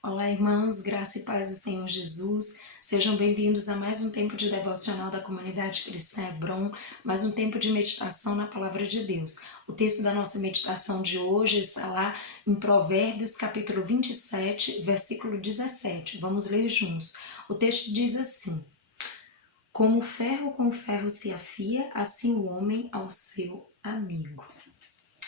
Olá, irmãos, graça e paz do Senhor Jesus. Sejam bem-vindos a mais um tempo de devocional da comunidade cristã Hebron, mais um tempo de meditação na palavra de Deus. O texto da nossa meditação de hoje está lá em Provérbios, capítulo 27, versículo 17. Vamos ler juntos. O texto diz assim: Como o ferro com o ferro se afia, assim o homem ao seu amigo.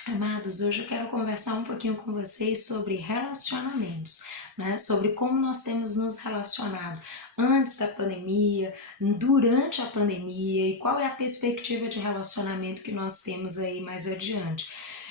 Amados, hoje eu quero conversar um pouquinho com vocês sobre relacionamentos, né? Sobre como nós temos nos relacionado antes da pandemia, durante a pandemia e qual é a perspectiva de relacionamento que nós temos aí mais adiante.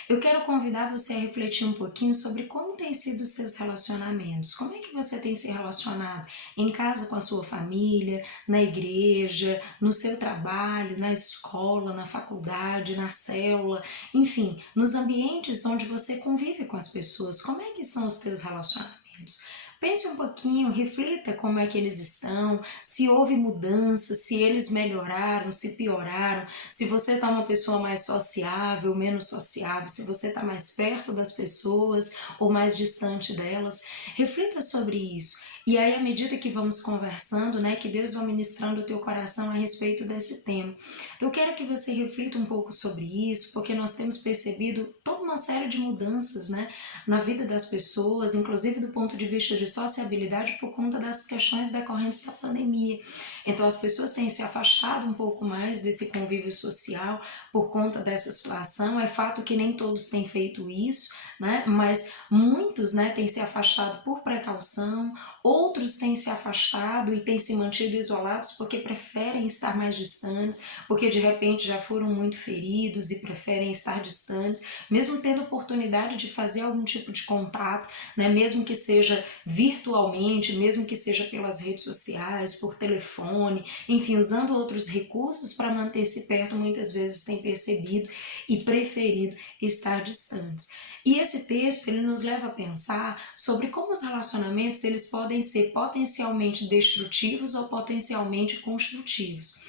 Eu quero convidar você a refletir um pouquinho sobre como têm sido os seus relacionamentos, como é que você tem se relacionado em casa com a sua família, na igreja, no seu trabalho, na escola, na faculdade, na célula, enfim, nos ambientes onde você convive com as pessoas, como é que são os teus relacionamentos? Pense um pouquinho, reflita como é que eles estão, se houve mudança, se eles melhoraram, se pioraram, se você está uma pessoa mais sociável, menos sociável, se você está mais perto das pessoas ou mais distante delas. Reflita sobre isso. E aí, à medida que vamos conversando, né, que Deus vai ministrando o teu coração a respeito desse tema. Então, eu quero que você reflita um pouco sobre isso, porque nós temos percebido toda uma série de mudanças, né, na vida das pessoas, inclusive do ponto de vista de sociabilidade, por conta das questões decorrentes da pandemia. Então, as pessoas têm se afastado um pouco mais desse convívio social por conta dessa situação. É fato que nem todos têm feito isso, né? Mas muitos, né, têm se afastado por precaução, outros têm se afastado e têm se mantido isolados porque preferem estar mais distantes, porque de repente já foram muito feridos e preferem estar distantes, mesmo tendo oportunidade de fazer algum tipo de contato, né, mesmo que seja virtualmente, mesmo que seja pelas redes sociais, por telefone, enfim, usando outros recursos para manter-se perto, muitas vezes têm percebido e preferido estar distantes. E esse texto ele nos leva a pensar sobre como os relacionamentos eles podem ser potencialmente destrutivos ou potencialmente construtivos.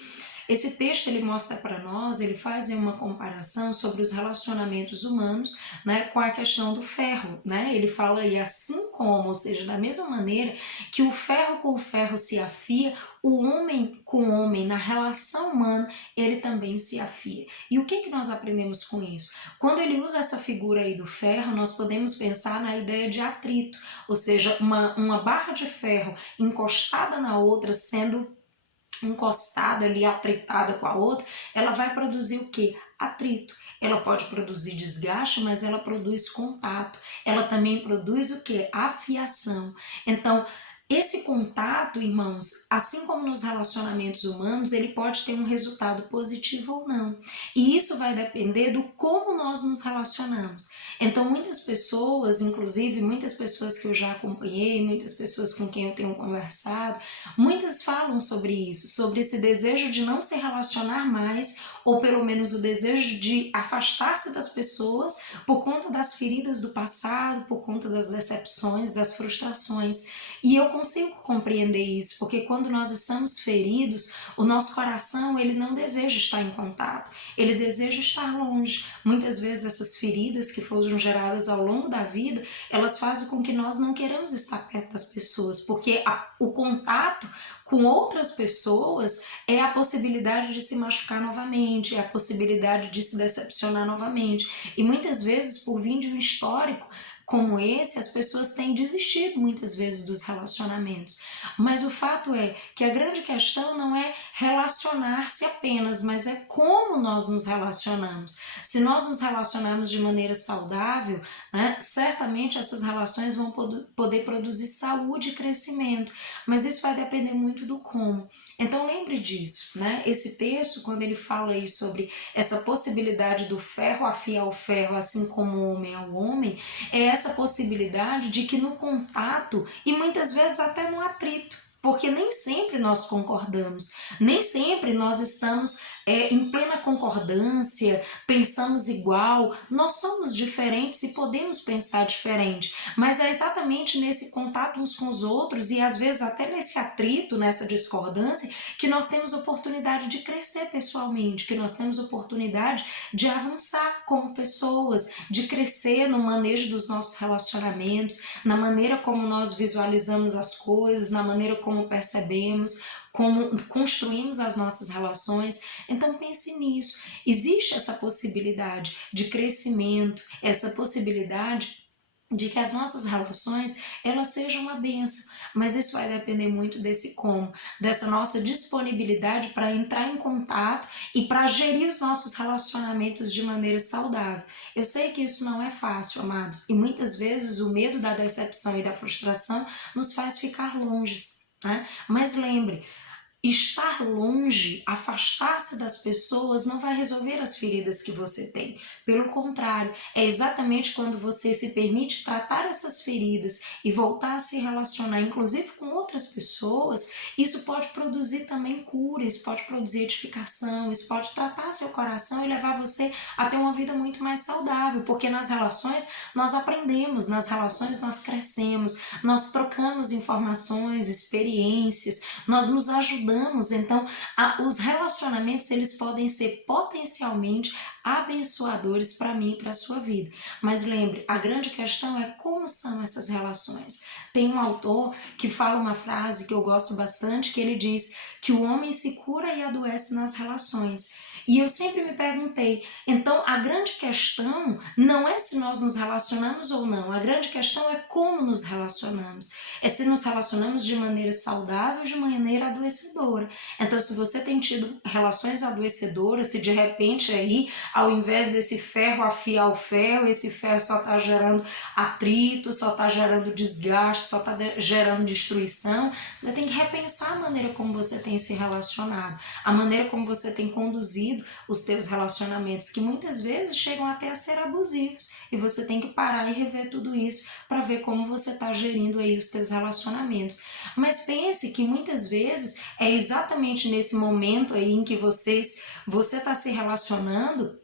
Esse texto ele mostra para nós, ele faz uma comparação sobre os relacionamentos humanos, né, com a questão do ferro, né? Ele fala aí assim como, ou seja, da mesma maneira que o ferro com o ferro se afia, o homem com o homem na relação humana, ele também se afia. E o que nós aprendemos com isso? Quando ele usa essa figura aí do ferro, nós podemos pensar na ideia de atrito, ou seja, uma barra de ferro encostada na outra, sendo encostada ali, atritada com a outra, ela vai produzir o quê? Atrito. Ela pode produzir desgaste, mas ela produz contato. Ela também produz o quê? Afiação. Então, esse contato, irmãos, assim como nos relacionamentos humanos, ele pode ter um resultado positivo ou não. E isso vai depender do como nós nos relacionamos. Então, muitas pessoas, inclusive muitas pessoas que eu já acompanhei, muitas pessoas com quem eu tenho conversado, muitas falam sobre isso, sobre esse desejo de não se relacionar mais, ou pelo menos o desejo de afastar-se das pessoas por conta das feridas do passado, por conta das decepções, das frustrações. E eu consigo compreender isso, porque quando nós estamos feridos, o nosso coração ele não deseja estar em contato, ele deseja estar longe. Muitas vezes essas feridas que foram geradas ao longo da vida, elas fazem com que nós não queremos estar perto das pessoas, porque o contato com outras pessoas é a possibilidade de se machucar novamente, é a possibilidade de se decepcionar novamente. E muitas vezes, por vir de um histórico como esse, as pessoas têm desistido muitas vezes dos relacionamentos. Mas o fato é que a grande questão não é relacionar-se apenas, mas é como nós nos relacionamos. Se nós nos relacionarmos de maneira saudável, né, certamente essas relações vão poder produzir saúde e crescimento, mas isso vai depender muito do como. Então lembre disso, né? Esse texto, quando ele fala aí sobre essa possibilidade do ferro afiar o ferro, assim como o homem ao homem, é essa possibilidade de que no contato e muitas vezes até no atrito, porque nem sempre nós concordamos, nem sempre nós estamos em plena concordância, pensamos igual. Nós somos diferentes e podemos pensar diferente, mas é exatamente nesse contato uns com os outros e às vezes até nesse atrito, nessa discordância, que nós temos oportunidade de crescer pessoalmente, que nós temos oportunidade de avançar como pessoas, de crescer no manejo dos nossos relacionamentos, na maneira como nós visualizamos as coisas, na maneira como percebemos, como construímos as nossas relações. Então pense nisso. Existe essa possibilidade de crescimento, essa possibilidade de que as nossas relações elas sejam uma bênção, mas isso vai depender muito desse como, dessa nossa disponibilidade para entrar em contato e para gerir os nossos relacionamentos de maneira saudável. Eu sei que isso não é fácil, amados, e muitas vezes o medo da decepção e da frustração nos faz ficar longe, né? Mas lembre, estar longe, afastar-se das pessoas não vai resolver as feridas que você tem. Pelo contrário, é exatamente quando você se permite tratar essas feridas e voltar a se relacionar, inclusive com outras pessoas, isso pode produzir também cura, isso pode produzir edificação, isso pode tratar seu coração e levar você a ter uma vida muito mais saudável, porque nas relações nós aprendemos, nas relações nós crescemos, nós trocamos informações, experiências, nós nos ajudamos. Então, os relacionamentos eles podem ser potencialmente abençoadores para mim e para a sua vida. Mas lembre, a grande questão é como são essas relações. Tem um autor que fala uma frase que eu gosto bastante, que ele diz que o homem se cura e adoece nas relações. E eu sempre me perguntei, então a grande questão não é se nós nos relacionamos ou não, a grande questão é como nos relacionamos. É se nos relacionamos de maneira saudável ou de maneira adoecedora. Então se você tem tido relações adoecedoras, se de repente aí, ao invés desse ferro afiar o ferro, esse ferro só está gerando atrito, só está gerando desgaste, só está gerando destruição, você tem que repensar a maneira como você tem se relacionado, a maneira como você tem conduzido os teus relacionamentos, que muitas vezes chegam até a ser abusivos, e você tem que parar e rever tudo isso para ver como você está gerindo aí os teus relacionamentos. Mas pense que muitas vezes é exatamente nesse momento aí em que você está se relacionando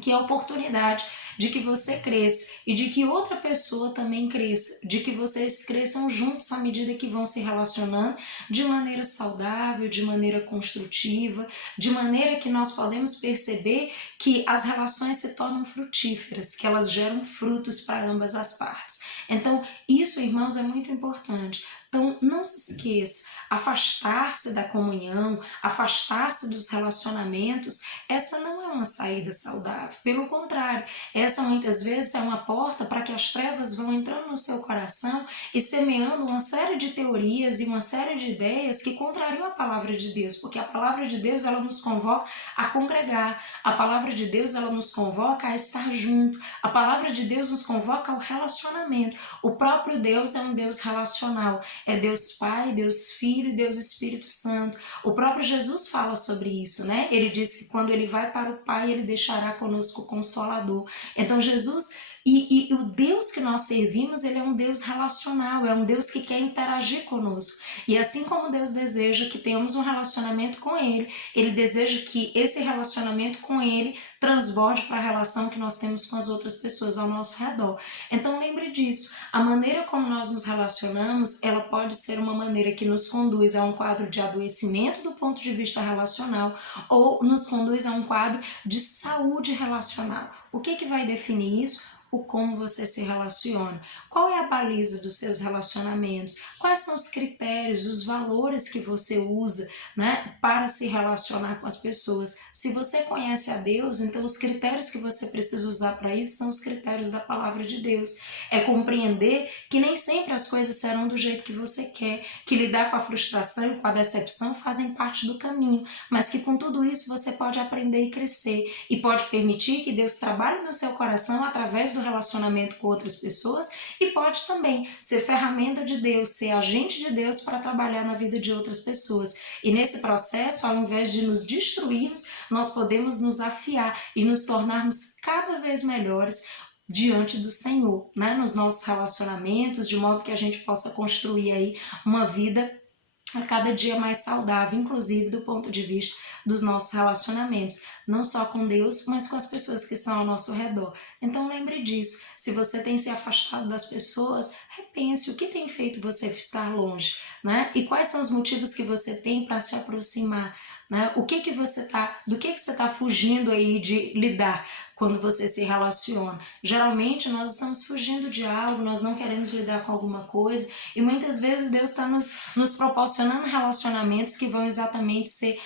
que é a oportunidade de que você cresça e de que outra pessoa também cresça, de que vocês cresçam juntos à medida que vão se relacionando de maneira saudável, de maneira construtiva, de maneira que nós podemos perceber que as relações se tornam frutíferas, que elas geram frutos para ambas as partes. Então, isso, irmãos, é muito importante. Então, não se esqueça, afastar-se da comunhão, afastar-se dos relacionamentos, essa não é uma saída saudável. Pelo contrário, essa muitas vezes é uma porta para que as trevas vão entrando no seu coração e semeando uma série de teorias e uma série de ideias que contrariam a palavra de Deus, porque a palavra de Deus ela nos convoca a congregar, a palavra de Deus ela nos convoca a estar junto, a palavra de Deus nos convoca ao relacionamento. O próprio Deus é um Deus relacional, é Deus Pai, Deus Filho e Deus Espírito Santo. O próprio Jesus fala sobre isso, né? Ele diz que quando ele vai para o Pai, ele deixará conosco o Consolador. Então Jesus e o Deus que nós servimos, ele é um Deus relacional, é um Deus que quer interagir conosco. E assim como Deus deseja que tenhamos um relacionamento com Ele, Ele deseja que esse relacionamento com Ele transborde para a relação que nós temos com as outras pessoas ao nosso redor. Então lembre disso, a maneira como nós nos relacionamos, ela pode ser uma maneira que nos conduz a um quadro de adoecimento do ponto de vista relacional ou nos conduz a um quadro de saúde relacional. O que vai definir isso? O como você se relaciona, qual é a baliza dos seus relacionamentos, quais são os critérios, os valores que você usa, né, para se relacionar com as pessoas. Se você conhece a Deus, então os critérios que você precisa usar para isso são os critérios da palavra de Deus. É compreender que nem sempre as coisas serão do jeito que você quer, que lidar com a frustração e com a decepção fazem parte do caminho, mas que com tudo isso você pode aprender e crescer e pode permitir que Deus trabalhe no seu coração através do relacionamento com outras pessoas e pode também ser ferramenta de Deus, ser agente de Deus para trabalhar na vida de outras pessoas. E nesse processo, ao invés de nos destruirmos, nós podemos nos afiar e nos tornarmos cada vez melhores diante do Senhor, né? Nos nossos relacionamentos, de modo que a gente possa construir aí uma vida a cada dia mais saudável, inclusive do ponto de vista dos nossos relacionamentos, não só com Deus, mas com as pessoas que estão ao nosso redor. Então lembre disso, se você tem se afastado das pessoas, repense o que tem feito você estar longe, né? E quais são os motivos que você tem para se aproximar, né? Do que você está fugindo aí de lidar quando você se relaciona? Geralmente nós estamos fugindo de algo, nós não queremos lidar com alguma coisa, e muitas vezes Deus está nos proporcionando relacionamentos que vão exatamente ser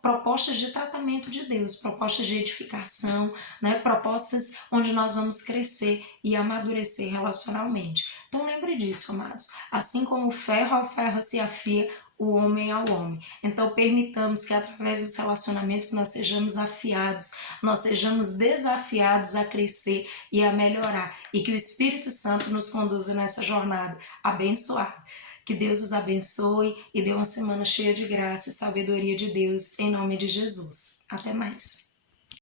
propostas de tratamento de Deus, propostas de edificação, né? Propostas onde nós vamos crescer e amadurecer relacionalmente. Então lembre disso, amados. Assim como o ferro ao ferro se afia, o homem ao homem. Então permitamos que através dos relacionamentos nós sejamos afiados, nós sejamos desafiados a crescer e a melhorar, e que o Espírito Santo nos conduza nessa jornada abençoada. Que Deus os abençoe e dê uma semana cheia de graça e sabedoria de Deus, em nome de Jesus. Até mais.